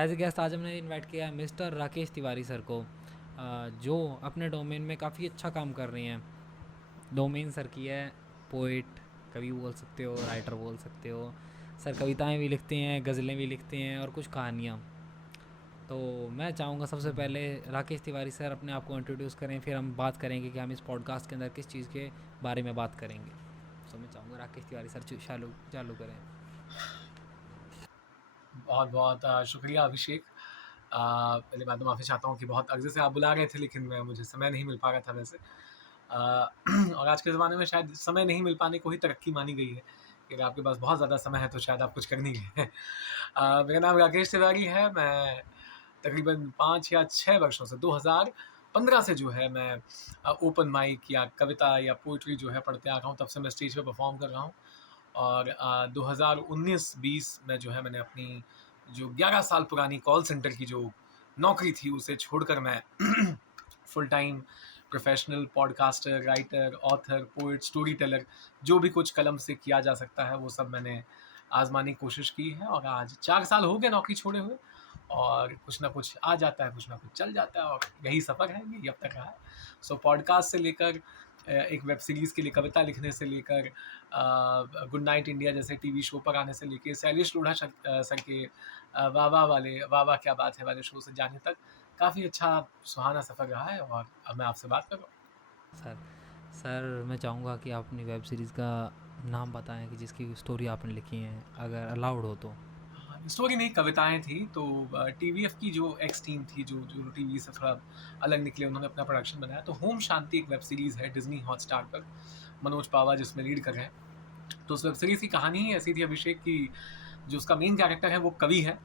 As a guest आज हमने invite किया है मिस्टर राकेश तिवारी सर को, जो अपने डोमेन में काफ़ी अच्छा काम कर रही हैं। डोमेन सर की है पोइट, कवि बोल सकते हो, राइटर बोल सकते हो। सर कविताएं भी लिखते हैं, गज़लें भी लिखते हैं और कुछ कहानियाँ। तो मैं चाहूँगा सबसे पहले राकेश तिवारी सर अपने आप को इंट्रोड्यूस करें, फिर हम बात करेंगे कि हम इस पॉडकास्ट के अंदर किस चीज़ के बारे में बात करेंगे। तो मैं चाहूँगा राकेश तिवारी सर चालू चालू करें। बहुत बहुत शुक्रिया अभिषेक। पहले बात तो माफ़ी चाहता हूँ कि बहुत अर्जे से आप बुला रहे थे, लेकिन मुझे समय नहीं मिल पा रहा था वैसे। और आज के ज़माने में शायद समय नहीं मिल पाने को ही तरक्की मानी गई है कि अगर आपके पास बहुत ज़्यादा समय है तो शायद आप कुछ कर नहीं गए। मेरा नाम राकेश तिवारी है। मैं तकरीबन 5 या 6 वर्षों से 2015 से जो है मैं ओपन माइक या कविता या पोइट्री जो है पढ़ते आ रहा हूँ। तब से मैं स्टेज पे परफॉर्म कर रहा हूँ। और 2019-20 में जो है मैंने अपनी जो 11 साल पुरानी कॉल सेंटर की जो नौकरी थी उसे छोड़कर मैं full time professional podcaster, writer, author, poet, story teller, जो भी कुछ कलम से किया जा सकता है वो सब मैंने आजमाने की कोशिश की है। और आज 4 साल हो गए नौकरी छोड़े हुए, और कुछ ना कुछ आ जाता है, कुछ ना कुछ चल जाता है, और यही सफ़र है, यही अब तक रहा है। सो पॉडकास्ट से लेकर एक वेब सीरीज़ के लिए कविता लिखने से लेकर गुड नाइट इंडिया जैसे टीवी शो पर आने से लेके शैलेश लोढ़ा सर के वाह वाह वाले वाह वाह क्या बात है वाले शो से जाने तक काफ़ी अच्छा सुहाना सफ़र रहा है। और अब मैं आपसे बात कर रहा हूँ। सर सर मैं चाहूँगा कि आप अपनी वेब सीरीज़ का नाम बताएं कि जिसकी स्टोरी आपने लिखी है, अगर अलाउड हो तो। स्टोरी नहीं, कविताएं थी। तो टीवीएफ की जो एक्स टीम थी, जो जो टीवी से थोड़ा अलग निकले, उन्होंने अपना प्रोडक्शन बनाया। तो होम शांति एक वेब सीरीज़ है डिज्नी हॉटस्टार पर, मनोज पावा जिसमें लीड कर रहे हैं। तो उस वेब सीरीज़ की कहानी ही ऐसी थी अभिषेक की, जो उसका मेन कैरेक्टर है वो कवि है,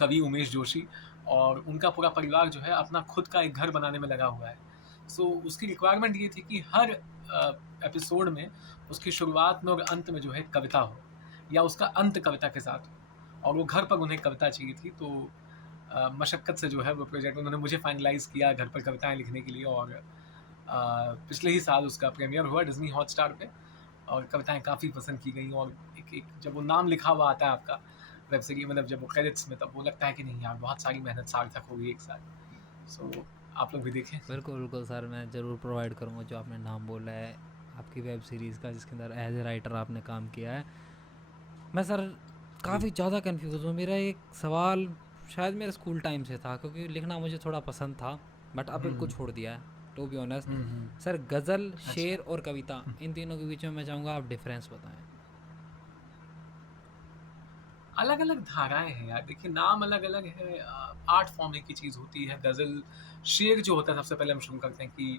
कवि उमेश जोशी। और उनका पूरा परिवार जो है अपना खुद का एक घर बनाने में लगा हुआ है। सो उसकी रिक्वायरमेंट ये थी कि हर एपिसोड में उसकी शुरुआत में और अंत में जो है कविता हो, या उसका अंत कविता के साथ हो। और वो घर पर उन्हें कविता चाहिए थी। तो मशक्क़त से जो है वो प्रोजेक्ट उन्होंने मुझे फाइनलाइज़ किया घर पर कविताएँ लिखने के लिए। और पिछले ही साल उसका प्रीमियर हुआ डिज्नी हॉटस्टार पे, और कविताएँ काफ़ी पसंद की गईं। और एक एक जब वो नाम लिखा हुआ आता है आपका वेब सीरीज़, मतलब जब वो क्रेडिट्स में, तब वो लगता है कि नहीं यार, बहुत सारी मेहनत सार्थक हो गई एक साथ। सो आप लोग भी देखें। बिल्कुल बिल्कुल सर, मैं ज़रूर प्रोवाइड करूँगा जो आपने नाम बोला है आपकी वेब सीरीज़ का, जिसके अंदर एज ए राइटर आपने काम किया है। मैं सर जी। काफ़ी ज़्यादा कंफ्यूज हूँ। मेरा एक सवाल शायद मेरे स्कूल टाइम से था, क्योंकि लिखना मुझे थोड़ा पसंद था, बट अब बिल्कुल हुँ, छोड़ दिया है टू बी ऑनेस्ट। हुँ। सर गज़ल, शेर अच्छा। और कविता, इन तीनों के बीच में मैं चाहूँगा आप डिफरेंस बताएं। अलग-अलग धाराएँ हैं यार। देखिए, नाम अलग-अलग है, आर्ट फॉर्म एक ही चीज़ होती है। गज़ल, शेर जो होता है, सबसे पहले हम शुरू करते हैं कि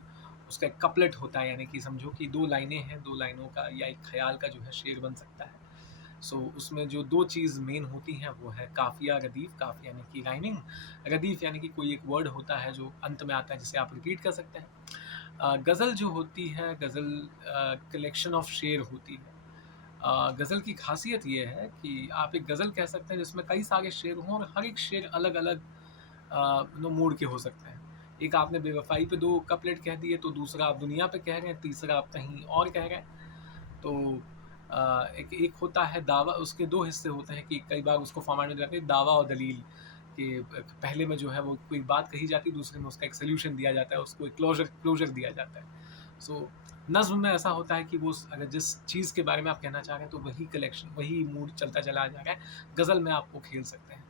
उसका एक कपलेट होता है, यानी कि समझो कि 2 लाइनें हैं, 2 लाइनों का या एक ख़याल का जो है शेर बन सकता है। सो उसमें जो 2 चीज़ मेन होती हैं वो है काफ़िया, रदीफ़। काफ़िया यानी कि राइमिंग, रदीफ़ यानी कि कोई एक वर्ड होता है जो अंत में आता है जिसे आप रिपीट कर सकते हैं। गज़ल जो होती है, गज़ल कलेक्शन ऑफ शेर होती है। गज़ल की ख़ासियत ये है कि आप एक गज़ल कह सकते हैं जिसमें कई सारे शेर हों, और हर एक शेर अलग-अलग मूड के हो सकते हैं। एक आपने बेवफ़ाई पे 2 कपलेट कह दिए, तो दूसरा आप दुनिया पे कह रहे हैं, तीसरा आप कहीं और कह रहे हैं। तो एक एक होता है दावा, उसके 2 हिस्से होते हैं कि कई बार उसको फॉर्मेट में जाते हैं दावा और दलील, कि पहले में जो है वो कोई बात कही जाती है, दूसरे में उसका एक सॉल्यूशन दिया जाता है, उसको एक क्लोज़र दिया जाता है। सो नज़्म में ऐसा होता है कि वो अगर जिस चीज़ के बारे में आप कहना चाह रहे हैं, तो वही कलेक्शन, वही मूड चलता चला जा रहा है। गज़ल में आप वो खेल सकते हैं।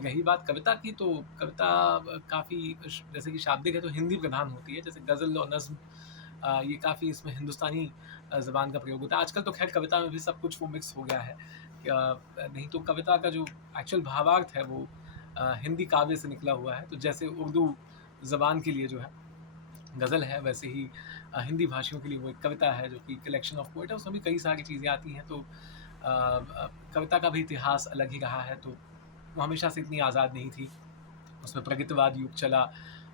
रही बात कविता की, तो कविता काफ़ी जैसे कि शाब्दिक है तो हिंदी प्रधान होती है, जैसे गज़ल और नज़्म। ये काफ़ी इसमें हिंदुस्तानी ज़बान का प्रयोग होता है। आजकल तो ख़ैर कविता में भी सब कुछ वो मिक्स हो गया है। नहीं तो कविता का जो एक्चुअल भावार्थ है वो हिंदी काव्य से निकला हुआ है। तो जैसे उर्दू ज़बान के लिए जो है गज़ल है, वैसे ही हिंदी भाषियों के लिए वो एक कविता है जो कि कलेक्शन ऑफ पोएट है। उसमें भी कई सारी चीज़ें आती हैं। तो कविता का भी इतिहास अलग ही रहा है। तो वो हमेशा से इतनी आज़ाद नहीं थी। उसमें प्रगतिवाद युग चला,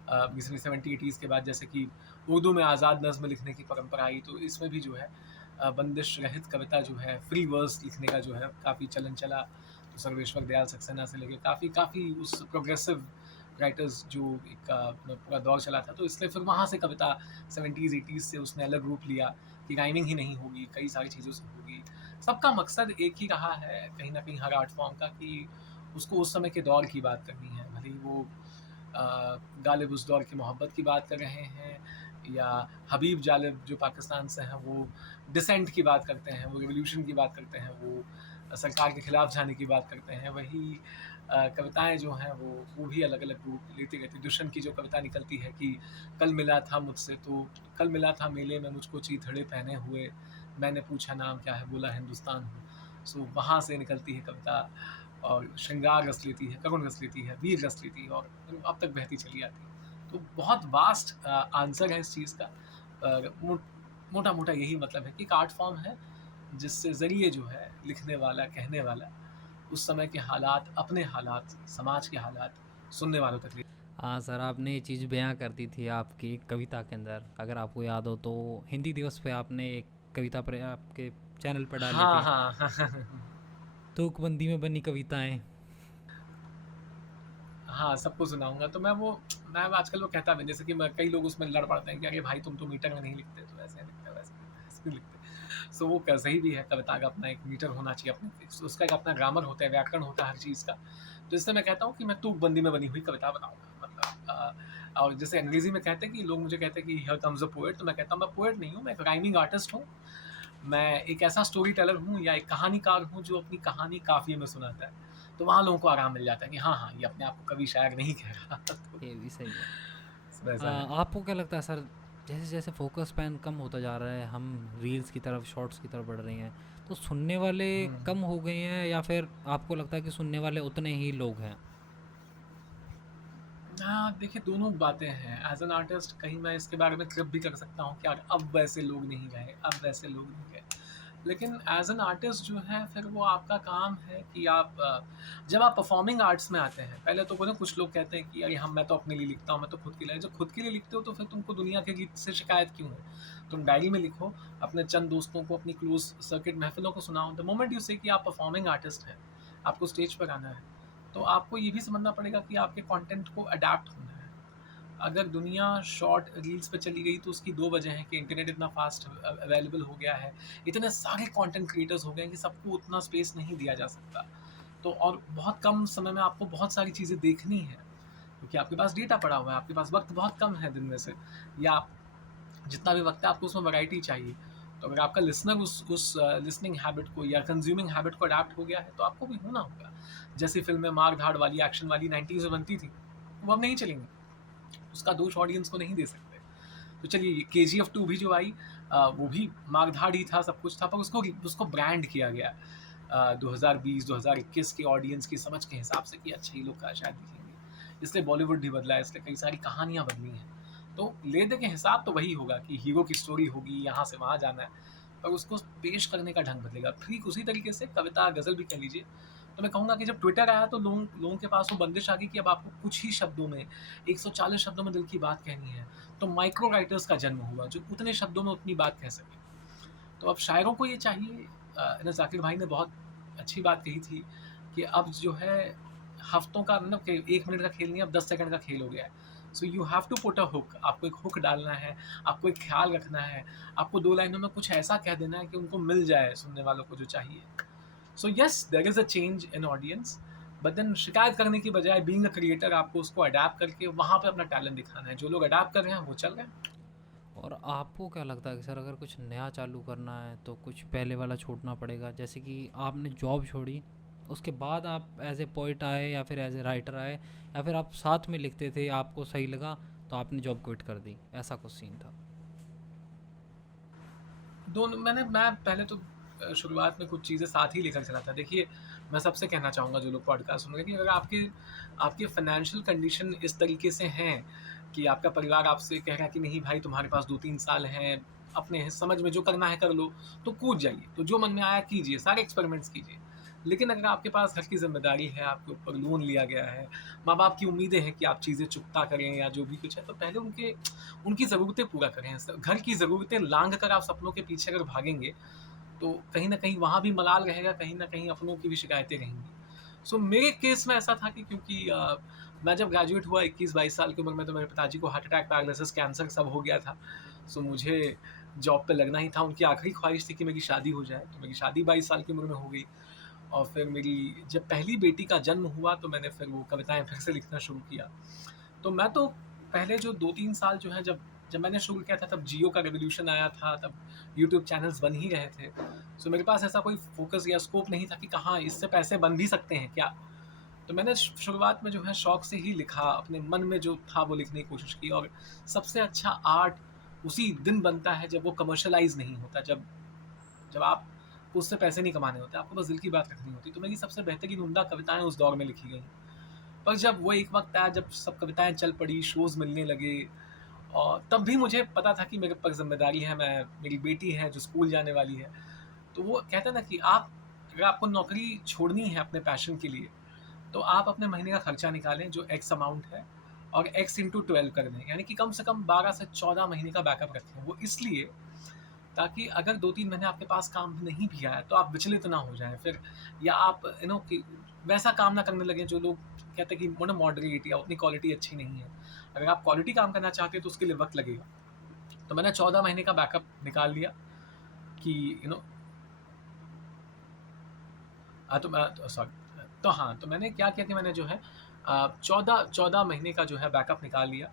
1970-80s के बाद, जैसे कि उर्दू में आज़ाद नज़्म लिखने की परंपरा आई, तो इसमें भी जो है बंदिश रहित कविता जो है, फ्री वर्स लिखने का जो है काफ़ी चलन चला। तो सर्वेश्वर दयाल सक्सेना से लेके काफ़ी काफ़ी उस प्रोग्रेसिव राइटर्स जो एक पूरा दौर चला था, तो इसलिए फिर वहाँ से कविता 70s-80s से उसने अलग रूप लिया कि राइमिंग ही नहीं होगी, कई सारी चीज़ों से होगी। सबका मकसद एक ही रहा है कहीं न कहीं हर आर्ट फॉर्म का, कि उसको उस समय के दौर की बात करनी है, भले ही वो गालिब उस दौर की मोहब्बत की बात कर रहे हैं, या हबीब जालिब जो पाकिस्तान से हैं वो डिसेंट की बात करते हैं, वो रिवॉल्यूशन की बात करते हैं, वो सरकार के खिलाफ जाने की बात करते हैं। वही कविताएं जो हैं वो भी अलग अलग रूप लेती रहती। दुष्यंत की जो कविता निकलती है कि कल मिला था मुझसे तो, कल मिला था मेले में मुझको चीथड़े पहने हुए, मैंने पूछा नाम क्या है, बोला हिंदुस्तान हूँ। सो वहाँ से निकलती है कविता, और श्रृंगार रस लेती है, करुण रस लेती है, वीर रस लेती है, और अब तक बहती चली आती है। तो बहुत वास्ट आंसर है इस चीज़ का। मोटा मोटा यही मतलब है कि एक आर्ट फॉर्म है जिससे ज़रिए जो है लिखने वाला, कहने वाला उस समय के हालात, अपने हालात, समाज के हालात सुनने वालों तक ले। हाँ सर, आपने ये चीज़ बयां कर दी थी आपकी कविता के अंदर, अगर आपको याद हो तो हिंदी दिवस पे आपने एक कविता पर आपके चैनल पर डाली हाँ थी, हाँ तुकबंदी में बनी कविताएं। हाँ, सबको सुनाऊँगा। तो मैं आजकल वो कहता भी, जैसे कि मैं, कई लोग उसमें लड़ पड़ते हैं कि अरे भाई तुम तो मीटर में नहीं लिखते, तो ऐसे लिखते हो, वैसे लिखते हो, ऐसे नहीं लिखते। सो वो सही भी है, कविता का अपना एक मीटर होना चाहिए, अपने उसका एक अपना ग्रामर होता है, व्याकरण होता है हर चीज़ का। तो इससे मैं कहता हूँ कि मैं तुकबंदी में बनी हुई कविता बनाऊँगा, मतलब और जैसे अंग्रेज़ी में कहते हैं कि लोग मुझे कहते हैं कि हियर कम्स अ पोएट, तो मैं कहता हूँ मैं पोएट नहीं हूँ, मैं एक राइमिंग आर्टिस्ट हूँ। मैं एक ऐसा स्टोरी टेलर हूँ या एक कहानीकार हूँ जो अपनी कहानी काफ़िए में सुनाता है। तो वहाँ लोगों को आराम मिल जाता है कि हाँ, हाँ, ये अपने आप को कवि शायर नहीं कह रहा। तो ये भी सही है। वैसा है। आपको क्या लगता है सर, जैसे जैसे फोकस पैन कम होता जा रहा है, हम रील्स की तरफ, शॉर्ट्स की तरफ बढ़ रहे हैं, तो सुनने वाले हुँ। कम हो गए हैं, या फिर आपको लगता है कि सुनने वाले उतने ही लोग हैं? हाँ, देखिए दोनों बातें हैं। एज़ एन आर्टिस्ट कहीं मैं इसके बारे में ट्रिप भी कर सकता हूँ कि यार अब वैसे लोग नहीं रहे, अब वैसे लोग नहीं रहे। लेकिन एज़ एन आर्टिस्ट जो है फिर वो आपका काम है कि आप जब आप परफॉर्मिंग आर्ट्स में आते हैं, पहले तो बोले कुछ लोग कहते हैं कि अरे हम, मैं तो अपने लिए लिखता हूँ, मैं तो खुद के लिए। जब खुद के लिए लिखते हो तो फिर तुमको दुनिया के गीत से शिकायत क्यों है? तुम डायरी में लिखो, अपने चंद दोस्तों को, अपनी क्लोज़ सर्किट महफ़िलों को सुनाओ। द मोमेंट यू से कि आप परफॉर्मिंग आर्टिस्ट हैं, आपको स्टेज पर आना है, तो आपको ये भी समझना पड़ेगा कि आपके कंटेंट को अडैप्ट होना है। अगर दुनिया शॉर्ट रील्स पे चली गई तो उसकी 2 वजह हैं कि इंटरनेट इतना फ़ास्ट अवेलेबल हो गया है, इतने सारे कंटेंट क्रिएटर्स हो गए हैं कि सबको उतना स्पेस नहीं दिया जा सकता। तो और बहुत कम समय में आपको बहुत सारी चीज़ें देखनी हैं, क्योंकि आपके पास डेटा पड़ा हुआ है, आपके पास वक़्त बहुत कम है दिन में से, या आप जितना भी वक़्त है आपको उसमें वैरायटी चाहिए। तो अगर आपका लिसनर उस लिसनिंग हैबिट को या कंज्यूमिंग हैबिट को अडॉप्ट हो गया है, तो आपको भी होना होगा। जैसी फ़िल्में मार-धाड़ वाली, एक्शन वाली 90s में बनती थी, वो अब नहीं चलेंगी। उसका दोष ऑडियंस को नहीं दे सकते। तो चलिए केजीएफ 2 भी जो आई, वो भी मार-धाड़ ही था, सब कुछ था, पर उसको उसको ब्रांड किया गया 2020-2021 के ऑडियंस की समझ के हिसाब से कि अच्छा ये लोग का शायद दिखेंगे। इसलिए बॉलीवुड भी बदला है, इसलिए कई सारी कहानियाँ बदली हैं। तो ले-दे के हिसाब तो वही होगा कि हीरो की स्टोरी होगी, यहाँ से वहाँ जाना है, पर उसको पेश करने का ढंग बदलेगा। ठीक उसी तरीके से कविता, गज़ल भी कह लीजिए, तो मैं कहूँगा कि जब ट्विटर आया तो लोगों के पास वो बंदिश आ गई कि अब आपको कुछ ही शब्दों में, 140 शब्दों में दिल की बात कहनी है। तो माइक्रो राइटर्स का जन्म हुआ जो उतने शब्दों में उतनी बात कह सके। तो अब शायरों को ये चाहिए, जाकिर भाई ने बहुत अच्छी बात कही थी कि अब जो है हफ्तों का, मतलब कि 1 मिनट का खेल नहीं, अब 10 सेकंड का खेल हो गया है। So you have to put a hook, आपको एक हुक डालना है, आपको एक ख्याल रखना है, आपको 2 लाइनों में कुछ ऐसा कह देना है कि उनको मिल जाए सुनने वालों को जो चाहिए। So yes, there is a change in audience, but then शिकायत करने की बजाय बीइंग अ क्रिएटर आपको उसको अडैप्ट करके वहाँ पे अपना टैलेंट दिखाना है। जो लोग अडैप्ट कर रहे हैं वो चल रहे हैं। और आपको क्या लगता है कि सर, अगर कुछ नया चालू करना है तो कुछ पहले वाला छोड़ना पड़ेगा? जैसे कि आपने जॉब छोड़ी, उसके बाद आप एज ए पोइट आए या फिर एज ए राइटर आए, या फिर आप साथ में लिखते थे, आपको सही लगा तो आपने जॉब क्विट कर दी, ऐसा कुछ सीन था? मैं पहले तो शुरुआत में कुछ चीज़ें साथ ही लेकर चला था। देखिए, मैं सबसे कहना चाहूँगा जो लोग पॉडकास्ट सुन रहे हैं कि अगर आपकी फ़ाइनेंशियल कंडीशन इस तरीके से हैं कि आपका परिवार आपसे कह रहा है कि नहीं भाई तुम्हारे पास 2-3 साल हैं, अपने समझ में जो करना है कर लो, तो कूद जाइए। तो जो मन में आया कीजिए, सारे एक्सपेरिमेंट्स कीजिए। लेकिन अगर आपके पास घर की ज़िम्मेदारी है, आपके ऊपर लोन लिया गया है, माँ-बाप की उम्मीदें हैं कि आप चीज़ें चुकता करें या जो भी कुछ है, तो पहले उनकी ज़रूरतें पूरा करें। घर की ज़रूरतें लांघ कर आप सपनों के पीछे अगर भागेंगे, तो कहीं न कहीं वहाँ भी मलाल रहेगा, कहीं न कहीं अपनों की भी शिकायतें रहेंगी। सो मेरे केस में ऐसा था कि क्योंकि मैं जब ग्रेजुएट हुआ 21-22 साल की उम्र में, तो मेरे पिताजी को हार्ट अटैक, पैरालिसिस, कैंसर सब हो गया था। सो मुझे जॉब पे लगना ही था। उनकी आखिरी ख्वाहिश थी कि मेरी शादी हो जाए, तो मेरी शादी 22 साल की उम्र में हो गई। और फिर मेरी जब पहली बेटी का जन्म हुआ तो मैंने फिर वो कविताएँ फिर से लिखना शुरू किया। तो मैं तो पहले जो 2-3 साल जो है जब जब मैंने शुरू किया था तब जियो का रिवॉल्यूशन आया था, तब यूट्यूब चैनल्स बन ही रहे थे। सो मेरे पास ऐसा कोई फ़ोकस या स्कोप नहीं था कि कहाँ इससे पैसे बन भी सकते हैं क्या? तो मैंने शुरुआत में जो है शौक से ही लिखा, अपने मन में जो था वो लिखने की कोशिश की और सबसे अच्छा आर्ट उसी दिन बनता है जब वो कमर्शियलाइज़ नहीं होता, जब जब आपको उससे पैसे नहीं कमाने होते, आपको बस दिल की बात रखनी होती है। तो मेरी सबसे बेहतरीन उम्दा कविताएँ उस दौर में लिखी गईं। पर जब वो एक वक़्त आया जब सब कविताएँ चल पड़ी, शोज़ मिलने लगे और तब भी मुझे पता था कि मेरे ऊपर ज़िम्मेदारी है, मैं मेरी बेटी है जो स्कूल जाने वाली है। तो वो कहते हैं ना कि आप अगर आपको नौकरी छोड़नी है अपने पैशन के लिए, तो आप अपने महीने का खर्चा निकालें जो एक्स अमाउंट है और एक्स इंटू 12 कर दें। यानी कि कम से कम 12 से 14 महीने का बैकअप रखें। वो इसलिए ताकि अगर 2-3 महीने आपके पास काम नहीं भी आया तो आप विचलित ना हो जाएँ फिर या आप कि वैसा काम ना करने लगें जो लोग कहते हैं कि मॉडरेट या उतनी क्वालिटी अच्छी नहीं है। अगर आप क्वालिटी काम करना चाहते हैं तो उसके लिए वक़्त लगेगा। तो मैंने 14 महीने का बैकअप निकाल लिया कि यू नो तो मैं तो सॉरी तो हाँ, तो मैंने क्या किया कि मैंने जो है 14 महीने का जो है बैकअप निकाल लिया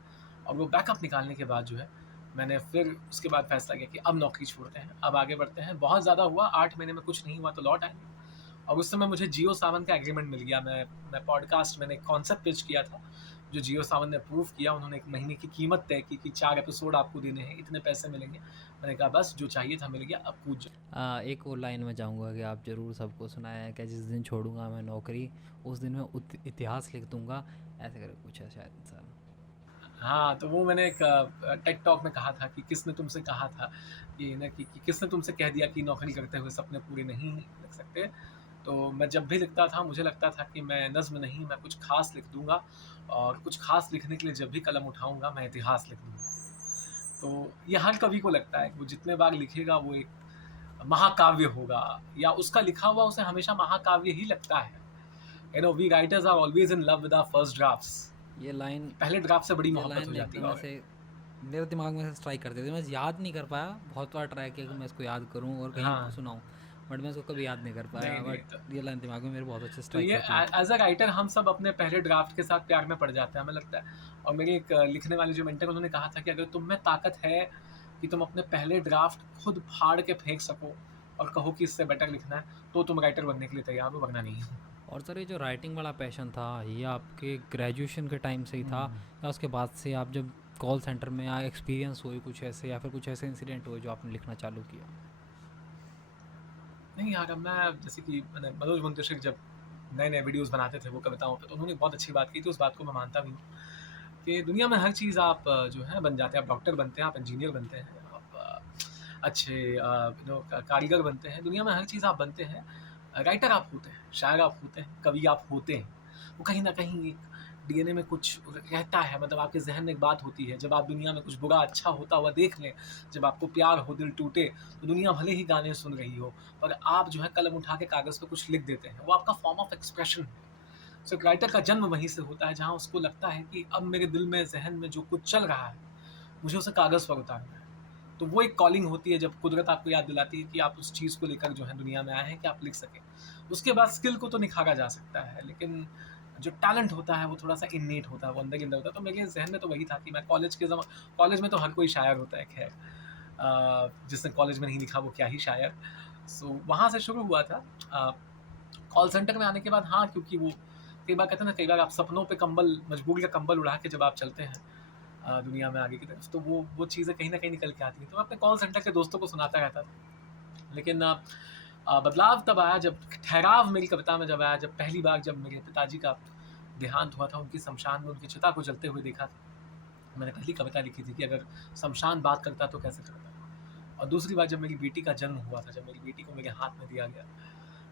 और वो बैकअप निकालने के बाद जो है मैंने फिर उसके बाद फैसला किया कि अब नौकरी छोड़ते हैं, अब आगे बढ़ते हैं। बहुत ज़्यादा हुआ, 8 महीने में कुछ नहीं हुआ तो लौट आएँगे और उस समय मुझे जियो सावन का एग्रीमेंट मिल गया। मैं पॉडकास्ट मैंने एक कॉन्सेप्ट पिच किया था, जो जियो सावन ने अप्रूव किया। उन्होंने 1 महीने की कीमत तय की कि 4 एपिसोड आपको देने हैं, इतने पैसे मिलेंगे। मैंने कहा बस जो चाहिए था मिल गया, अब कूद जाओ। एक और लाइन में जाऊँगा कि आप ज़रूर सबको सुनाया है कि जिस दिन छोड़ूंगा मैं नौकरी उस दिन मैं इतिहास लिख दूंगा, ऐसे करके कुछ है शायद इंसान। हाँ, तो वो मैंने एक टेड टॉक में कहा था कि किसने तुमसे कहा था कि किसने तुमसे कह दिया कि नौकरी करते हुए सपने पूरे नहीं लिख सकते। तो मैं जब भी लिखता था मुझे लगता था कि मैं नज़्म नहीं, मैं कुछ ख़ास लिख दूँगा और कुछ ख़ास लिखने के लिए जब भी कलम उठाऊँगा मैं इतिहास लिख दूँगा। तो ये हर कवि को लगता है कि वो जितने बार लिखेगा वो एक महाकाव्य होगा या उसका लिखा हुआ उसे हमेशा महाकाव्य ही लगता है। We writers are always in love with our first drafts. ये लाइन पहले ड्राफ्ट से बड़ी ये मोहब्बत हो लाइन जाती है एकदम और ऐसे मेरे दिमाग में से स्ट्राइक करते थे, मैं याद नहीं कर पाया, बहुत बार ट्राई किया कि मैं इसको याद करूं और कहीं हाँ, सुनाऊं, बट मैं इसको कभी याद नहीं कर पाया। नहीं, नहीं तो बट ये लाइन दिमाग में मेरे बहुत अच्छे तो स्ट्राइक ये होती है। एज़ अ राइटर हम सब अपने पहले ड्राफ्ट के साथ प्यार में पड़ जाते हैं, हमें लगता है। और मेरे एक लिखने वाले जो मेंटर उन्होंने कहा था कि अगर तुम में ताकत है कि तुम अपने पहले ड्राफ्ट खुद फाड़ के फेंक सको और कहो कि इससे बेटर लिखना है, तो तुम राइटर बनने के लिए तैयार हो, वरना नहीं। और सर ये जो राइटिंग वाला पैशन था ये आपके ग्रेजुएशन के टाइम से ही था हुँ। या उसके बाद से आप जब कॉल सेंटर में आए एक्सपीरियंस हुई कुछ ऐसे या फिर कुछ ऐसे इंसिडेंट हुए जो आपने लिखना चालू किया? नहीं यार, अब मैं जैसे कि मैंने मनोज मुंतशिर जब नए-नए वीडियोज़ बनाते थे वो कविताओं पे, तो उन्होंने बहुत अच्छी बात की थी, उस बात को मैं मानता भी हूँ कि दुनिया में हर चीज़ आप जो है बन जाते हैं। आप डॉक्टर बनते हैं, आप इंजीनियर बनते हैं, आप अच्छे कारीगर बनते हैं। दुनिया में हर चीज़ आप बनते हैं। राइटर आप होते हैं, शायर आप होते हैं, कवि आप होते हैं। वो कहीं न कहीं एक डीएनए में कुछ रहता है, मतलब आपके ज़हन में एक बात होती है, जब आप दुनिया में कुछ बुरा अच्छा होता हुआ देख लें, जब आपको प्यार हो, दिल टूटे, तो दुनिया भले ही गाने सुन रही हो, पर आप जो है कलम उठा के कागज़ पे कुछ लिख देते हैं। वो आपका फ़ॉर्म ऑफ एक्सप्रेशन है। सो एक राइटर का जन्म वहीं से होता है, जहाँ उसको लगता है कि अब मेरे दिल में, ज़हन में जो कुछ चल रहा है, मुझे उसे कागज़ पर उतारना है। तो वो एक कॉलिंग होती है जब कुदरत आपको याद दिलाती है कि आप उस चीज़ को लेकर जो है दुनिया में आए हैं कि आप लिख सकें। उसके बाद स्किल को तो निखारा जा सकता है, लेकिन जो टैलेंट होता है वो थोड़ा-सा इन्नेट होता है, वो अंदर ही अंदर होता है। तो मेरे ज़हन में तो वही था कि मैं कॉलेज में तो हर कोई शायर होता है खैर। जिसने कॉलेज में नहीं लिखा वो क्या ही शायर। सो वहाँ से शुरू हुआ था। कॉल सेंटर में आने के बाद हाँ, क्योंकि वो कई बार कहते हैं ना, कई बार आप सपनों पे कंबल मजबूरी का कंबल उड़ा के जब आप चलते हैं दुनिया में आगे की तरफ, तो वो चीज़ें कहीं न कहीं निकल के आती हैं। तो मैं अपने कॉल सेंटर के दोस्तों को सुनाता रहता था। लेकिन बदलाव तब आया जब ठहराव मेरी कविता में जब आया, जब पहली बार जब मेरे पिताजी का देहांत हुआ था, उनकी शमशान में उनकी चिता को जलते हुए देखा था। मैंने पहली कविता लिखी थी कि अगर शमशान बात करता तो कैसे करता? और दूसरी बार जब मेरी बेटी का जन्म हुआ था, जब मेरी बेटी को मेरे हाथ में दिया गया,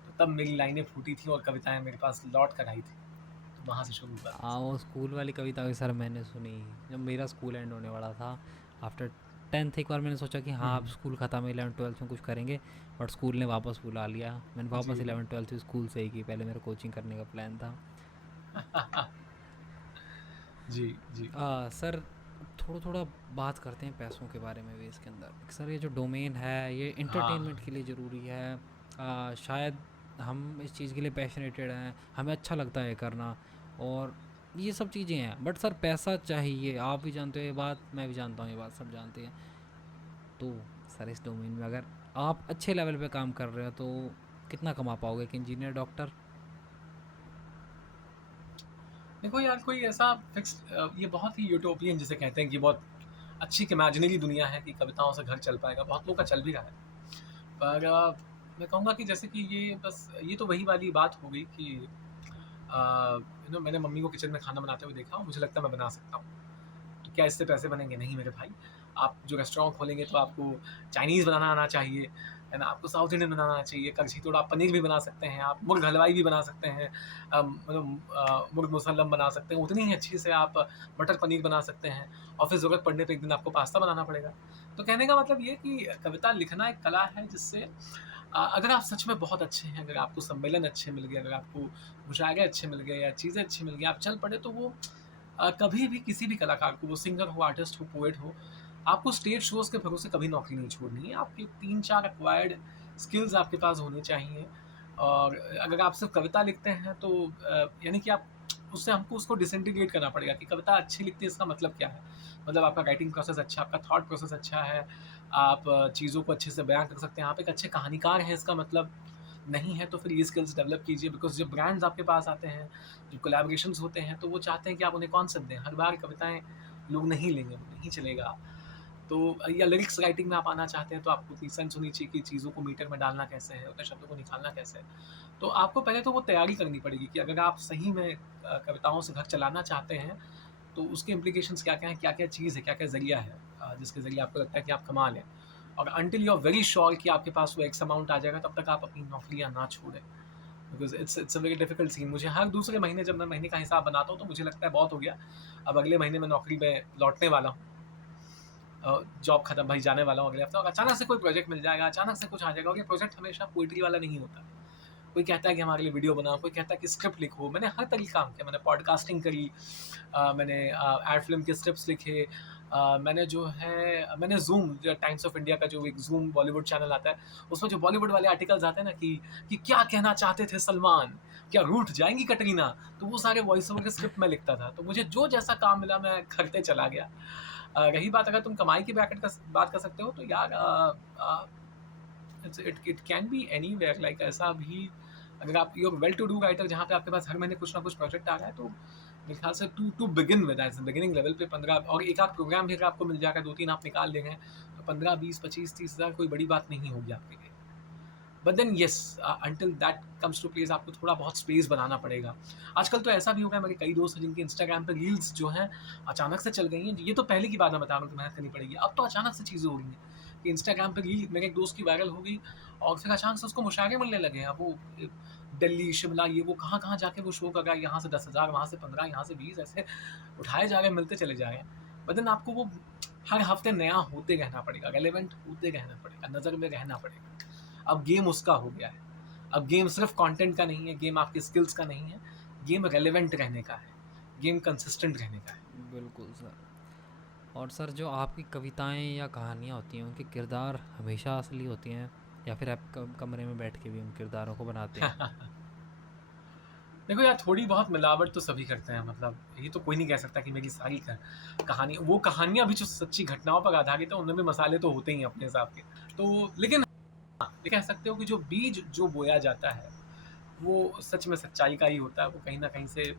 तो तब मेरी लाइनें फूटी थी और कविताएँ मेरे पास लौट कर आई थी। तो वहाँ से शुरू हुआ था। हाँ, वो स्कूल वाली कविता भी सर मैंने सुनी जब मेरा स्कूल एंड होने वाला था आफ्टर 10th। एक बार मैंने सोचा कि हाँ अब हुँ, स्कूल ख़त्म है, 11th 12th में कुछ करेंगे, बट स्कूल ने वापस बुला लिया। मैंने वापस जी। 11th 12th स्कूल से ही की, पहले मेरा कोचिंग करने का प्लान था। जी, जी। सर थोड़ा थोड़ा बात करते हैं पैसों के बारे में भी इसके अंदर। सर ये जो डोमेन है ये हाँ, इंटरटेनमेंट के लिए ज़रूरी है, शायद हम इस चीज़ के लिए पैशनेटेड हैं, हमें अच्छा लगता है करना, और ये सब चीज़ें हैं। बट सर पैसा चाहिए, आप भी जानते हो ये बात, मैं भी जानता हूँ ये बात, सब जानते हैं। तो सर इस डोमेन में अगर आप अच्छे लेवल पे काम कर रहे हो तो कितना कमा पाओगे एक इंजीनियर डॉक्टर? देखो यार, कोई ऐसा ये बहुत ही यूटोपियन जिसे कहते हैं कि बहुत अच्छी एक इमेजिनरी दुनिया है कि कविताओं से घर चल पाएगा, बहुत लोग का चल भी रहा है। पर मैं कहूँगा कि जैसे कि ये तो वही वाली बात हो गई कि मैंने मम्मी को किचन में खाना बनाते हुए देखा और मुझे लगता है मैं बना सकता हूँ। तो क्या इससे पैसे बनेंगे? नहीं मेरे भाई। आप जो रेस्टोरेंट खोलेंगे तो आपको चाइनीज़ बनाना आना चाहिए, है ना? आपको साउथ इंडियन बनाना आना चाहिए, कड़छी तोड़ आप पनीर भी बना सकते हैं, आप मुर्ग हलवाई भी बना सकते हैं, मुर्ग मुसल्लम बना सकते हैं, उतनी ही अच्छी से आप मटर पनीर बना सकते हैं, और फिर ज़रूरत पड़ने पे एक दिन आपको पास्ता बनाना पड़ेगा। तो कहने का मतलब ये कि कविता लिखना एक कला है जिससे अगर आप सच में बहुत अच्छे हैं, अगर आपको सम्मेलन अच्छे मिल गए, अगर आपको मुशायरे अच्छे मिल गए या चीज़ें अच्छी मिल गई, आप चल पड़े, तो वो कभी भी किसी भी कलाकार को, वो सिंगर हो, आर्टिस्ट हो, पोएट हो, आपको स्टेज शोज़ के भरोसे कभी नौकरी नहीं छोड़नी है। आपके 3-4 एक्वायर्ड स्किल्स आपके पास होने चाहिए, और अगर आप सिर्फ़ कविता लिखते हैं तो यानी कि आप उससे हमको उसको डिसइंटीग्रेट करना पड़ेगा कि कविता अच्छी लिखती है इसका मतलब क्या है? मतलब आपका राइटिंग प्रोसेस अच्छा, आपका थॉट प्रोसेस अच्छा है, आप चीज़ों को अच्छे से बयाँ कर सकते हैं, आप एक अच्छे कहानीकार हैं इसका मतलब नहीं है, तो फिर ये स्किल्स डेवलप कीजिए, बिकॉज़ जब ब्रांड्स आपके पास आते हैं, जब कोलैबोरेशंस होते हैं, तो वो चाहते हैं कि आप उन्हें कॉन्सेप्ट दें। हर बार कविताएँ लोग नहीं लेंगे, वो नहीं चलेगा। तो या लिरिक्स राइटिंग में आप आना चाहते हैं, तो आपको उतनी सेंस होनी चाहिए कि चीज़ों को मीटर में डालना कैसे है, उतने शब्दों को निकालना कैसे है। तो आपको पहले तो वो तैयारी करनी पड़ेगी कि अगर आप सही में कविताओं से घर चलाना चाहते हैं, तो उसके इम्प्लीकेशंस क्या-क्या हैं, क्या-क्या चीज़ है, क्या-क्या ज़रिया है जिसके ज़रिए आपको लगता है कि आप कमा लें। और until you are very sure कि आपके पास वो एक्स अमाउंट आ जाएगा, तब तक आप अपनी नौकरियाँ ना छोड़ें। Because it's a very difficult scene. मुझे हर दूसरे महीने जब मैं महीने का हिसाब बनाता हूँ, तो मुझे लगता है बहुत हो गया, अब अगले महीने मैं नौकरी में लौटने वाला हूँ। जॉब खत्म, भाई जाने वाला हूँ अगले हफ्ते, और अचानक से कोई प्रोजेक्ट मिल जाएगा, अचानक से कुछ आ जाएगा, और ये प्रोजेक्ट हमेशा पोएट्री वाला नहीं होता। कोई कहता है कि हमारे लिए वीडियो बनाओ, कोई कहता है कि स्क्रिप्ट लिखो। मैंने हर तरह का काम किया, मैंने पॉडकास्टिंग करी, मैंने एड फ़िल्म के स्क्रिप्ट्स लिखे, मैंने जो है मैंने ज़ूम, जो टाइम्स ऑफ इंडिया का जो एक ज़ूम बॉलीवुड चैनल आता है, उसमें जो बॉलीवुड वाले आर्टिकल्स आते हैं ना कि क्या कहना चाहते थे सलमान? क्या रूठ जाएँगी कटरीना? तो वो सारे वॉइस ओवर के स्क्रिप्ट मैं लिखता था। तो मुझे जो जैसा काम मिला मैं करते चला गया। रही बात, अगर तुम कमाई की ब्रैकेट का बात कर सकते हो, तो यार it can be anywhere, like ऐसा भी, अगर आप you are well to do writer जहाँ पे आपके पास हर महीने कुछ ना कुछ प्रोजेक्ट आ रहा है, तो मेरे ख्याल से to to begin with, as beginning level पे 15 और एक आध प्रोग्राम भी अगर आपको मिल जाएगा, 2-3 आप निकाल ले गए, तो 15, 20, 25, 30 हज़ार कोई बड़ी बात नहीं होगी आपके लिए। But then yes, until that comes to place, आपको थोड़ा बहुत स्पेस बनाना पड़ेगा। आजकल तो ऐसा भी हो गया, मेरे कई दोस्त हैं जिनके इंस्टाग्राम पे रील्स जो हैं अचानक से चल गई हैं। ये तो पहले की बात मैं बता रहा हूँ कि मेहनत करनी पड़ेगी, अब तो अचानक से चीज़ें हो रही हैं कि इंस्टाग्राम पे रील मेरे एक दोस्त की वायरल हो गई, और फिर अचानक से उसको मुशायरे मिलने लगे हैं। अब वो दिल्ली, शिमला, ये वो कहाँ-कहाँ जाके वो शो कर रहा है, यहाँ से 10,000, वहाँ से 15, यहाँ से 20, ऐसे उठाए जा रहे हैं, मिलते चले जा रहे हैं। बट देन आपको वो हर हफ्ते नया होते रहना पड़ेगा, रेलेवेंट होते रहना पड़ेगा, नज़र में रहना पड़ेगा। अब गेम उसका हो गया है। अब गेम सिर्फ़ कंटेंट का नहीं है, गेम आपके स्किल्स का नहीं है, गेम रेलेवेंट रहने का है, गेम कंसिस्टेंट रहने का है। बिल्कुल सर। और सर जो आपकी कविताएं या कहानियाँ होती हैं उनके किरदार हमेशा असली होती हैं, या फिर आप कमरे में बैठ के भी उन किरदारों को बनाते हैं? देखो यार, थोड़ी बहुत मिलावट तो सभी करते हैं, मतलब ये तो कोई नहीं कह सकता कि मेरी सारी कहानी, वो कहानियाँ भी जो सच्ची घटनाओं पर आधारित है, उनमें भी मसाले तो होते ही हैं अपने हिसाब के। तो लेकिन हाँ, ये कह सकते हो कि जो बीज जो बोया जाता है, वो सच में सच्चाई का ही होता है, वो कहीं न कहीं से,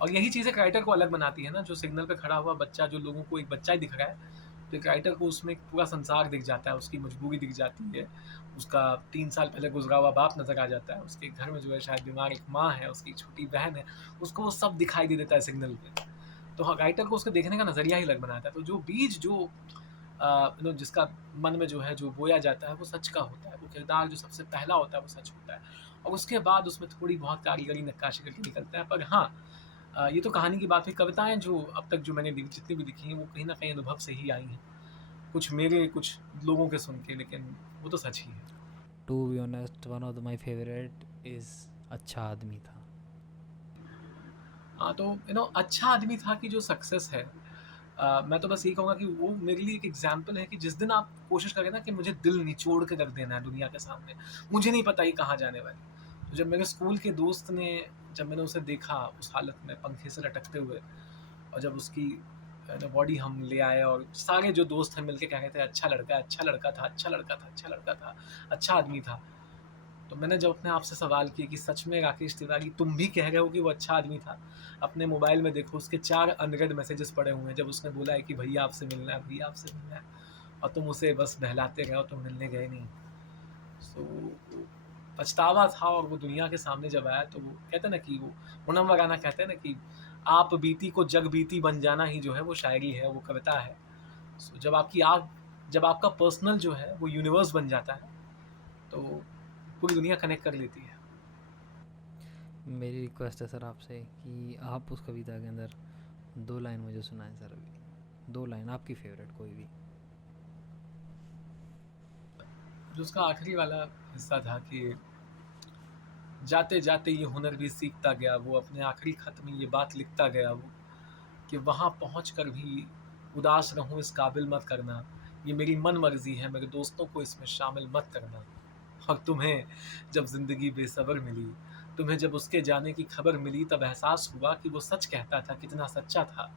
और यही चीज़ एक राइटर को अलग बनाती है ना, जो सिग्नल पे खड़ा हुआ बच्चा, जो लोगों को एक बच्चा ही दिख रहा है, तो एक राइटर को उसमें एक पूरा संसार दिख जाता है, उसकी मजबूरी दिख जाती है, उसका 3 साल पहले गुज़रा हुआ बाप नज़र आ जाता है, उसके घर में जो है शायद बीमार एक माँ है, उसकी एक छोटी बहन है, उसको वो सब दिखाई दे देता है सिग्नल पे। तो हाँ, राइटर को उसको देखने का नज़रिया ही अलग बनाता है। तो जो बीज जो जिसका मन में जो है जो बोया जाता है, वो सच का होता है, वो किरदार जो सबसे पहला होता है वो सच होता है, और उसके बाद उसमें थोड़ी बहुत कारीगरी नक्काशी करके निकलता है। पर हाँ, ये तो कहानी की बात हुई। कविताएँ जो अब तक जो मैंने जितनी भी लिखी हैं, वो कहीं न कहीं अनुभव से ही आई हैं। कुछ मेरे, कुछ लोगों के सुन के, लेकिन वो तो सच ही है। To be honest, one of my favourite is अच्छा आदमी था। हाँ, तो अच्छा आदमी था कि जो सक्सेस है, मैं तो बस यही कहूँगा कि वो मेरे लिए एक एग्ज़ाम्पल है कि जिस दिन आप कोशिश करें ना कि मुझे दिल निचोड़ के रख देना है दुनिया के सामने, मुझे नहीं पता ये कहाँ जाने वाली। तो जब मेरे स्कूल के दोस्त ने, जब मैंने उसे देखा उस हालत में पंखे से लटकते हुए, और जब उसकी बॉडी हम ले आए और सारे जो दोस्त हैं मिलके कह रहे थे अच्छा लड़का है, अच्छा लड़का था, अच्छा लड़का था, अच्छा लड़का था, अच्छा आदमी था। तो मैंने जब अपने आप से सवाल किया कि सच में राकेश तिवारी तुम भी कह रहे हो कि वो अच्छा आदमी था? अपने मोबाइल में देखो उसके 4 अनरेड मैसेजेस पड़े हुए हैं जब उसने बोला है कि भैया आपसे मिलना है, भैया आपसे मिलना है, और तुम उसे बस बहलाते रहे हो, तुम मिलने गए नहीं। सो पछतावा था, और वो दुनिया के सामने जब आया तो वो कहते हैं ना कि वो पूनम गाना कहते हैं ना कि आप बीती को जग बीती बन जाना ही जो है वो शायरी है, वो कविता है। सो जब आपका पर्सनल जो है वो यूनिवर्स बन जाता है तो पूरी दुनिया कनेक्ट कर लेती है। मेरी रिक्वेस्ट है सर आपसे कि आप उस कविता के अंदर 2 लाइन मुझे सुनाएं सर अभी, 2 लाइन आपकी फेवरेट कोई भी। जो उसका आखिरी वाला हिस्सा था कि जाते जाते ये हुनर भी सीखता गया, वो अपने आखिरी खत में ये बात लिखता गया वो, कि वहाँ पहुँच कर भी उदास रहूँ इस काबिल मत करना, ये मेरी मन मर्जी है, मेरे दोस्तों को इसमें शामिल मत करना। और तुम्हें जब ज़िंदगी बेसब्र मिली, तुम्हें जब उसके जाने की खबर मिली, तब एहसास हुआ कि वो सच कहता था, कितना सच्चा था,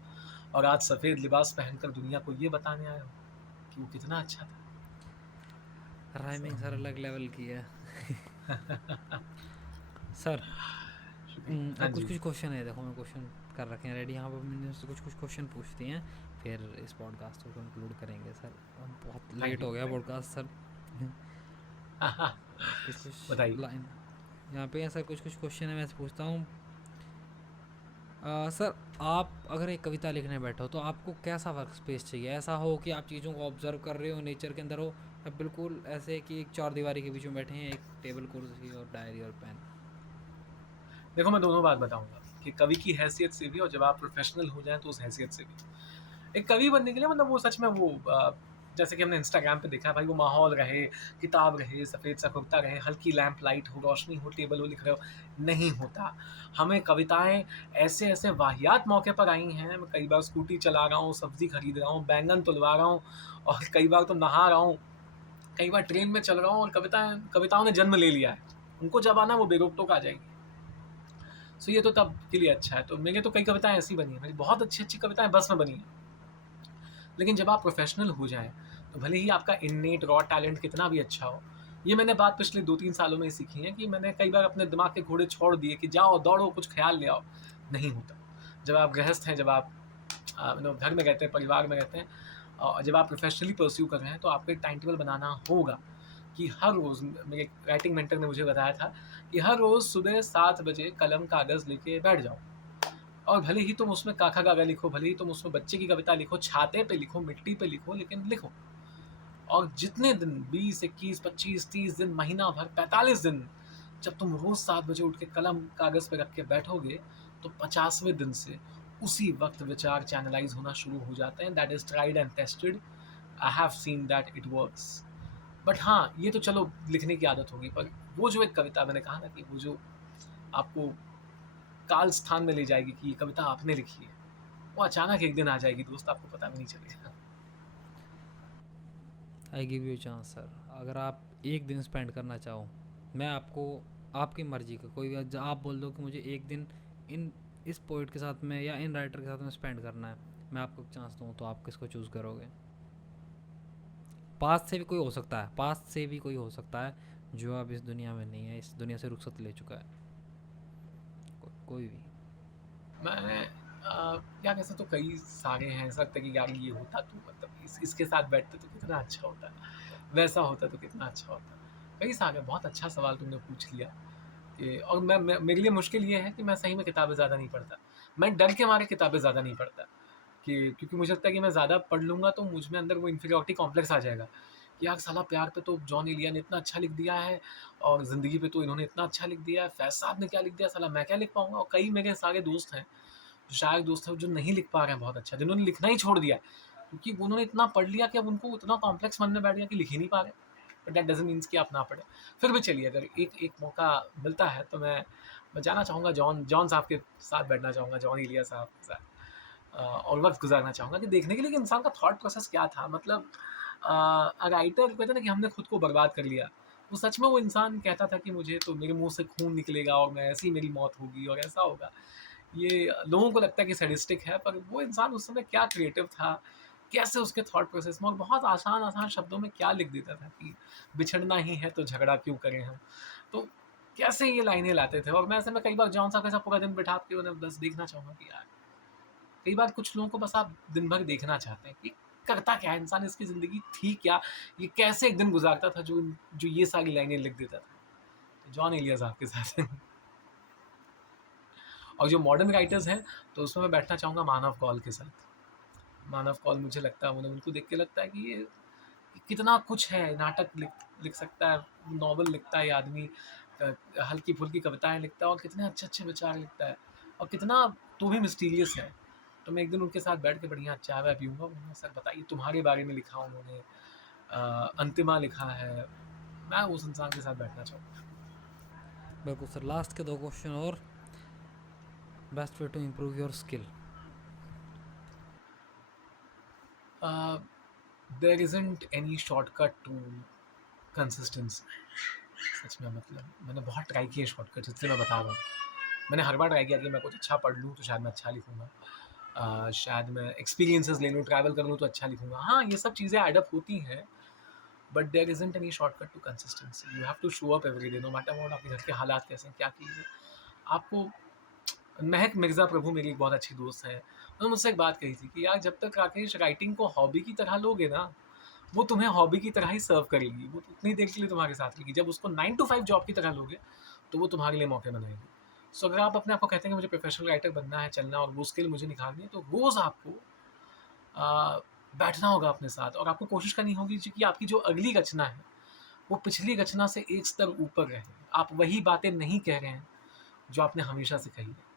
और आज सफ़ेद लिबास पहनकर दुनिया को ये बताने आया हूँ कि वो कितना अच्छा था। राइमिंग सर अलग लेवल की है। सर हाँ अब कुछ जी। कुछ क्वेश्चन है, देखो मैं क्वेश्चन कर रखे हैं रेडी यहाँ पर, मैंने उससे कुछ कुछ क्वेश्चन पूछती हैं, फिर इस पॉडकास्ट को कंक्लूड करेंगे सर। अब बहुत थैंक लेट यू, हो गया थैंक पॉडकास्ट सर। कुछ कुछ बताइए। लाइन यहाँ पे है सर, कुछ कुछ क्वेश्चन है, मैं से पूछता हूँ। सर आप अगर एक कविता लिखने बैठो तो आपको कैसा वर्क स्पेस चाहिए? ऐसा हो कि आप चीज़ों को ऑब्जर्व कर रहे हो, नेचर के अंदर हो, या बिल्कुल ऐसे कि एक चार दीवारी के बीच में बैठे हैं, एक टेबल कुर्सी और डायरी और पेन? देखो मैं दोनों बात बताऊँगा कि कवि की हैसियत से भी, और जब आप प्रोफ़ेशनल हो जाएँ तो उस हैसियत से भी। एक कवि बनने के लिए मतलब वो सच में वो जैसे कि हमने इंस्टाग्राम पे देखा है भाई, वो माहौल रहे, किताब रहे, सफ़ेद सा कुर्ता रहे, हल्की लैंप लाइट हो, रोशनी हो, टेबल हो, लिख रहे हो, नहीं होता। हमें कविताएँ ऐसे-ऐसे वाहियात मौके पर आई हैं, मैं कई बार स्कूटी चला रहा हूँ, सब्ज़ी खरीद रहा हूँ, बैंगन तुलवा रहा हूँ, और कई बार तो नहा रहा हूँ, कई बार ट्रेन में चल रहा हूँ, और कविताओं ने जन्म ले लिया है। उनको जब आना वो बेरोक-टोक आ जाएँगी। सो ये तो तब के लिए अच्छा है। तो मेरे तो कई कविताएँ ऐसी बनी हैं, मेरी बहुत अच्छी-अच्छी कविताएँ बस में बनी हैं। लेकिन जब आप प्रोफ़ेशनल हो जाएँ, तो भले ही आपका इन्नेट रॉ टैलेंट कितना भी अच्छा हो, ये मैंने बात पिछले 2-3 सालों में ही सीखी है कि मैंने कई बार अपने दिमाग के घोड़े छोड़ दिए कि जाओ, दौड़ो, कुछ ख़्याल ले आओ, नहीं होता। जब आप गृहस्थ हैं, जब आप घर में रहते हैं, परिवार में रहते हैं, जब आप प्रोफ़ेशनली परस्यू कर रहे हैं, तो आपको एक टाइम टेबल बनाना होगा कि हर रोज़ मेरे राइटिंग मेंटर ने मुझे बताया था कि हर रोज़ सुबह 7 बजे कलम कागज़ लेके बैठ जाओ। और भले ही तुम उसमें काका काका लिखो, भले ही तुम उसमें बच्चे की कविता लिखो, छाते पे लिखो, मिट्टी पे लिखो, लेकिन लिखो। और जितने दिन 20, 21, 25, 30 दिन, महीना भर, 45 दिन, जब तुम रोज 7 बजे उठ के कलम कागज पे रख के बैठोगे, तो 50वें दिन से उसी वक्त विचार चैनलाइज होना शुरू हो जाते हैं। That is tried and tested. I have seen that it works. But हाँ, ये तो चलो लिखने की आदत होगी, पर वो जो एक कविता मैंने कहा ना कि वो जो आपको काल स्थान में ले जाएगी कि ये कविता आपने लिखी है, वो अचानक एक दिन आ जाएगी दोस्त, आपको पता भी नहीं चलेगा। I give you chance sir, अगर आप एक दिन स्पेंड करना चाहो, मैं आपको, आपकी मर्जी का कोई भी, आप बोल दो कि मुझे एक दिन इन इस पोइट के साथ में या इन राइटर के साथ में स्पेंड करना है, मैं आपको चांस दूँ, तो आप किसको चूज़ करोगे? पास से भी कोई हो सकता है, पास से भी कोई हो सकता है जो अब इस दुनिया में नहीं है, इस दुनिया से रुखसत ले चुका है, कोई भी। मैं यार ऐसे तो कई सारे हैं, ऐसा लगता है कि यार ये होता तो मतलब इसके साथ बैठते तो कितना अच्छा होता, वैसा होता तो कितना अच्छा होता। कई सारे, बहुत अच्छा सवाल तुमने पूछ लिया कि, और मैं मेरे लिए मुश्किल ये है कि मैं सही में किताबें ज़्यादा नहीं पढ़ता। मैं डर के मारे किताबें ज़्यादा नहीं पढ़ता कि क्योंकि मुझे लगता है कि मैं ज़्यादा पढ़ लूँगा तो मुझ में अंदर वो इन्फीरियॉरिटी कॉम्प्लेक्स आ जाएगा कि यार साला प्यार पे तो जॉन एलिया ने इतना अच्छा लिख दिया है, और ज़िंदगी पे तो इन्होंने इतना अच्छा लिख दिया है, फैज़ साहब ने क्या लिख दिया, साला मैं क्या लिख पाऊँगा। और कई मेरे सारे दोस्त हैं, जो शायद दोस्त हैं जो नहीं लिख पा रहे हैं बहुत अच्छा, जिन्होंने लिखना ही छोड़ दिया है, क्योंकि उन्होंने इतना पढ़ लिया कि अब उनको इतना कॉम्प्लेक्स मन में बैठ गया कि लिख ही नहीं पा रहे। बट दैट डज़न्ट मीन्स कि आप ना पढ़ें। फिर भी चलिए, अगर एक एक मौका मिलता है तो मैं जाना चाहूँगा, जॉन जॉन साहब के साथ बैठना चाहूँगा, जॉन एलिया साहब के साथ, और वक़्त गुज़ारना चाहूँगा कि देखने के लिए कि इंसान का थॉट प्रोसेस क्या था। मतलब राइटर कहते हैं ना कि हमने खुद को बर्बाद कर लिया, वो सच में वो इंसान कहता था कि मुझे तो मेरे मुँह से खून निकलेगा और मैं ऐसे ही मेरी मौत होगी और ऐसा होगा। ये लोगों को लगता है कि सैडिस्टिक है, पर वो इंसान उस समय क्या क्रिएटिव था, कैसे उसके थॉट प्रोसेस में और बहुत आसान-आसान शब्दों में क्या लिख देता था कि बिछड़ना ही है तो झगड़ा क्यों करें हम। तो कैसे ये लाइनें लाते थे और मैं ऐसे में कई बार जॉन साहब के साथ पूरा दिन बिठा के उन्हें बस देखना चाहूँगा कि यार कई बार कुछ लोगों को बस आप दिन भर देखना चाहते हैं कि करता क्या है इंसान, इसकी ज़िंदगी थी क्या? ये कैसे एक दिन गुज़ारता था जो जो ये सारी लाइनें लिख देता था। तो जॉन एलिया साहब के साथ और जो मॉडर्न राइटर्स हैं, तो उसमें मैं बैठना चाहूँगा मानव कौल के साथ। मानव कौल मुझे लगता है उन्हें उनको देख के लगता है कि ये कितना कुछ है, नाटक लिख लिख सकता है, नॉवल लिखता है ये आदमी, हल्की-फुल्की कविताएँ लिखता है और कितने अच्छे-अच्छे विचार लिखता है और कितना तो भी मिस्टीरियस है। तो मैं एक दिन उनके साथ बैठ के बढ़िया चाय-वाय पीऊँगा, बोलूँगा सर बताइए तुम्हारे बारे में लिखा उन्होंने, अंतिमा लिखा है, मैं उस इंसान के साथ बैठना चाहूँगा। बिल्कुल सर, लास्ट के 2 क्वेश्चन और, best way to improve your skill. There isn't any shortcut to consistency. सच में मतलब मैंने बहुत ट्राई किया शॉर्टकट, इसलिए मैं बता रहा हूँ। मैंने हर बार ट्राई किया कि मैं कुछ अच्छा पढ़ लूँ तो शायद मैं अच्छा लिखूँगा। शायद मैं एक्सपीरियंसेस ले लूँ, ट्रैवल कर लूँ तो अच्छा लिखूँगा। हाँ, ये सब चीज़ें ऐड अप होती हैं, but there isn't any shortcut to consistency. You have to show up every day, no matter what, आपके घर के हालात कैसे हैं, क्या कीजिए। आपको महक मिर्ज़ा प्रभु मेरी एक बहुत अच्छी दोस्त है। उन्होंने मुझसे एक बात कही थी कि यार जब तक राकेश राइटिंग को हॉबी की तरह लोगे ना, वो तुम्हें हॉबी की तरह ही सर्व करेगी। वो उतनी देर के लिए तुम्हारे साथ रहेगी। जब उसको 9 टू 5 जॉब की तरह लोगे, तो वो तुम्हारे लिए मौके बनाएगी। सो अगर आप अपने आप को कहते हैं कि मुझे प्रोफेशनल राइटर बनना है, चलना है और वो स्किल मुझे निखारनी है, तो रोज़ आपको अ, बैठना होगा अपने साथ और आपको कोशिश करनी होगी कि आपकी जो अगली रचना है, वो पिछली रचना से एक स्तर ऊपर रहे। आप वही बातें नहीं कह रहे हैं, जो आपने हमेशा से कही है।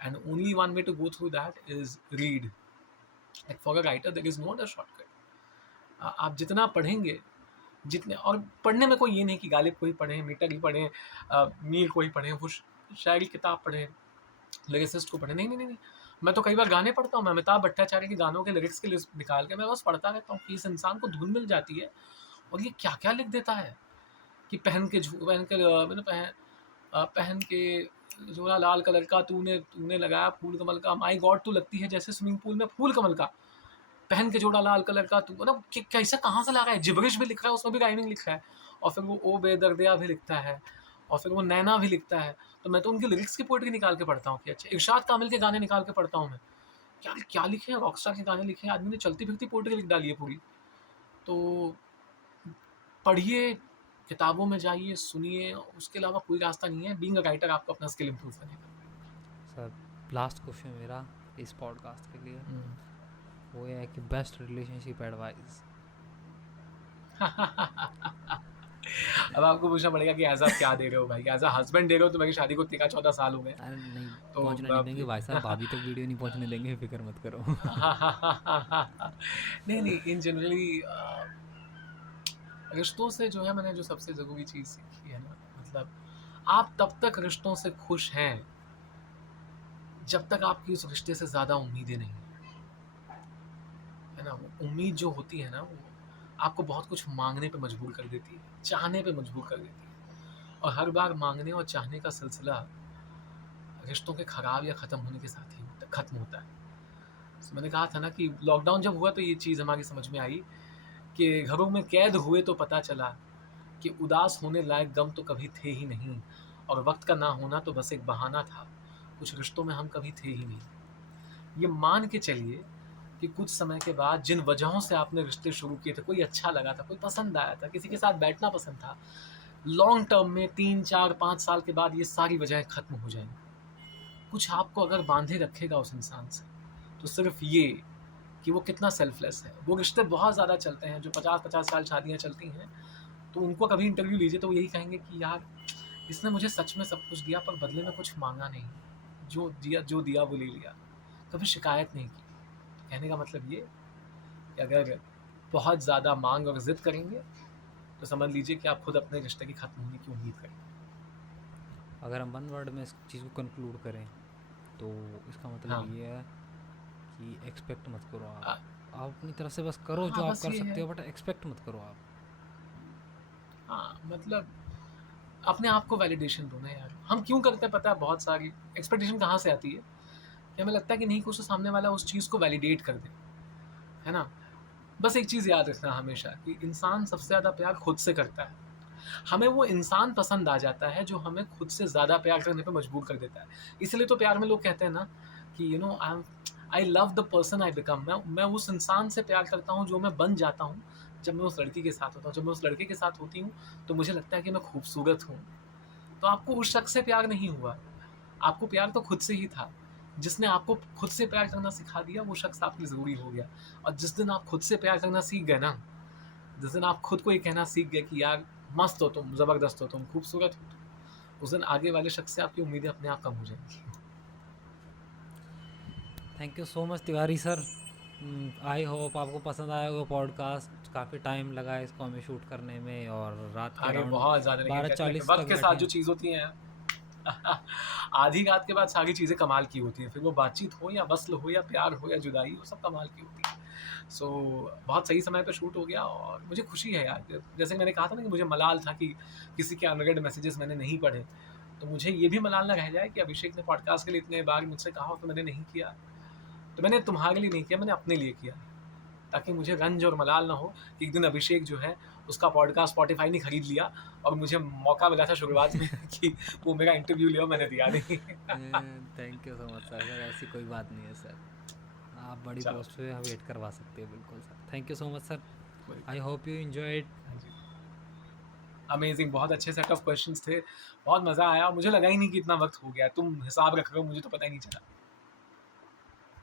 And only one way to go through that is read. Like for a writer there is no other shortcut. आप जितना पढ़ेंगे, जितने और पढ़ने में कोई ये नहीं कि गालिब को ही पढ़ें, मीटर ही पढ़ें, मीर को ही पढ़ें, वो शायरी किताब पढ़ें, लिरिसिस्ट को पढ़ें। नहीं, नहीं, नहीं, नहीं। मैं तो कई बार गाने पढ़ता हूँ, मैं अमिताभ भट्टाचार्य के गानों के लिरिक्स की लिस्ट निकाल के मैं बस पढ़ता रहता हूँ कि इस इंसान को धुन मिल जाती है और ये क्या-क्या लिख देता है कि मैंने पहन के जोड़ा लाल कलर का तूने तूने लगाया फूल कमल का, माय गॉड तू लगती है जैसे स्विमिंग पूल में फूल कमल का। पहन के जोड़ा लाल कलर का, तू मतलब कैसे कहाँ से ला रहा है, जिब्रिश भी लिख रहा है, उसमें भी राइमिंग लिख रहा है और फिर वो ओ बेदर्दिया भी लिखता है और फिर वो नैना भी लिखता है। तो मैं तो उनके लिरिक्स की पोएट्री निकाल के पढ़ता हूँ कि अच्छा, इरशाद कामिल के गाने निकाल के पढ़ता हूँ मैं, क्या क्या लिखे हैं, रॉकस्टार के गाने लिखे हैं, आदमी ने चलती फिरती पोएट्री लिख डाली है पूरी। तो पढ़िए, किताबों में जाइए, सुनिए, उसके अलावा कोई रास्ता नहीं है। बीइंग अ राइटर आपको अपना स्किल इम्प्रूव करने का। सर, लास्ट क्वेश्चन मेरा इस पॉडकास्ट के लिए, हम्म। वो ये है कि बेस्ट रिलेशनशिप एडवाइस। अब आपको पूछना पड़ेगा कि एज़ आप क्या दे रहे हो भाई? एज़ अ हस्बैंड दे रहे हो तो मेरी शादी को 13-14 साल हो गए। अरे नहीं, तो पहुंचने नहीं देंगे भाई साहब, भाभी तक वीडियो नहीं पहुंचने देंगे, फिक्र मत करो। नहीं, नहीं, इन जनरली रिश्तों से जो है मैंने जो सबसे ज़रूरी चीज़ सीखी है ना, मतलब आप तब तक रिश्तों से खुश हैं, जब तक आपकी उस रिश्ते से ज़्यादा उम्मीदें नहीं हैं, है ना? वो उम्मीद जो होती है ना, वो आपको बहुत कुछ माँगने पे मजबूर कर देती है, चाहने पे मजबूर कर देती है और हर बार माँगने और चाहने का सिलसिला रिश्तों के खराब या ख़त्म होने के साथ ही ख़त्म होता है। तो मैंने कहा था ना कि लॉकडाउन जब हुआ तो ये चीज़ हमारी समझ में आई कि घरों में कैद हुए तो पता चला कि उदास होने लायक गम तो कभी थे ही नहीं और वक़्त का ना होना तो बस एक बहाना था, कुछ रिश्तों में हम कभी थे ही नहीं। ये मान के चलिए कि कुछ समय के बाद जिन वजहों से आपने रिश्ते शुरू किए थे, कोई अच्छा लगा था, कोई पसंद आया था, किसी के साथ बैठना पसंद था, लॉन्ग टर्म में 3, 4, 5 साल के बाद ये सारी वजहें ख़त्म हो जाएँगी। कुछ आपको अगर बांधे रखेगा उस इंसान से, तो सिर्फ़ ये कि वो कितना सेल्फलेस है। वो रिश्ते बहुत ज़्यादा चलते हैं, जो 50-50 साल शादियाँ चलती हैं, तो उनको कभी इंटरव्यू लीजिए तो वो यही कहेंगे कि यार इसने मुझे सच में सब कुछ दिया पर बदले में कुछ माँगा नहीं। जो दिया वो ले लिया। कभी शिकायत नहीं की। कहने का मतलब ये कि अगर बहुत ज़्यादा माँग और ज़िद करेंगे, तो समझ लीजिए कि आप खुद अपने रिश्ते के ख़त्म होने की उम्मीद करेंगे। अगर हम वन वर्ड में इस चीज़ को कंक्लूड करें, तो इसका मतलब हाँ। ये है कि एक्सपेक्ट मत करो आप। अ, आप अपनी तरफ से बस करो जो हाँ, आप बस कर ये सकते है। हो, बट एक्सपेक्ट मत करो आप। हाँ, मतलब अपने आप को वैलिडेशन दो ना यार। हम क्यों करते हैं पता है बहुत सारी एक्सपेक्टेशन कहाँ से आती है? कि हमें लगता है कि नहीं कुछ तो सामने वाला उस चीज़ को वैलिडेट कर दे, है ना? बस एक चीज़ याद रखना हमेशा कि इंसान सबसे ज़्यादा प्यार खुद से करता है। हमें वो इंसान पसंद आ जाता है जो हमें खुद से ज़्यादा प्यार करने पे मजबूर कर देता है। इसलिए तो प्यार में लोग कहते हैं ना कि I love the person I become. मैं उस इंसान से प्यार करता हूँ जो मैं बन जाता हूँ जब मैं उस लड़की के साथ होता हूँ। जब मैं उस लड़के के साथ होती हूँ तो मुझे लगता है कि मैं खूबसूरत हूँ। तो आपको उस शख्स से प्यार नहीं हुआ, आपको प्यार तो खुद से ही था। जिसने आपको खुद से प्यार करना सिखा दिया वो शख्स आपके लिए ज़रूरी हो गया। और जिस दिन आप खुद से प्यार करना सीख गए ना, जिस दिन आप खुद को ये कहना सीख गए कि यार मस्त हो तुम, ज़बरदस्त हो तुम, खूबसूरत हो तुम, उस दिन आगे वाले शख्स से आपकी उम्मीदें अपने आप कम हो जाएँगी। Thank you so much Tiwari sir. I hope आपको पसंद आया होगा पॉडकास्ट। काफ़ी टाइम लगा है इसको हमें शूट करने में और रात के अरे अराउंड बहुत ज़्यादा, लेकिन बारह कहते हैं कि चालीस वक़्त तक के बैठे साथ जो हैं। चीज़ होती है आधी रात के बाद सारी चीज़ें कमाल की होती हैं। फिर वो बातचीत हो या वस्ल हो या प्यार हो या जुदाई हो, सब कमाल की होती है। सो बहुत सही समय पे शूट हो गया और मुझे खुशी है यार। जैसे मैंने कहा था ना कि मुझे मलाल था कि किसी के अनरेड मैसेजेस मैंने नहीं पढ़े। तो मुझे ये भी मलाल ना रह जाए कि अभिषेक ने पॉडकास्ट के लिए इतने बार मुझसे कहा और तो मैंने नहीं किया। तो मैंने तुम्हारे लिए नहीं किया, मैंने अपने लिए किया। ताकि मुझे रंज और मलाल ना हो कि एक दिन अभिषेक जो है उसका पॉडकास्ट स्पॉटिफ़ाई ने खरीद लिया और मुझे मौका मिला था शुरुआत में कि वो मेरा इंटरव्यू ले और मैंने दिया नहीं। Thank you so much sir. Sir ऐसी कोई बात नहीं है सर। आप बड़ी चलो, पोस्ट पे वेट करवा सकते हो बिल्कुल sir. Thank you so much sir. कोई I hope you enjoy it. हाँ जी। अमेज़िंग, बहुत अच्छे सेट ऑफ क्वेश्चन्स थे। बहुत मज़ा आया। मुझे लगा ही नहीं कि इतना वक़्त हो गया। तुम हिसाब रख रहे हो, मुझे तो पता ही नहीं चला।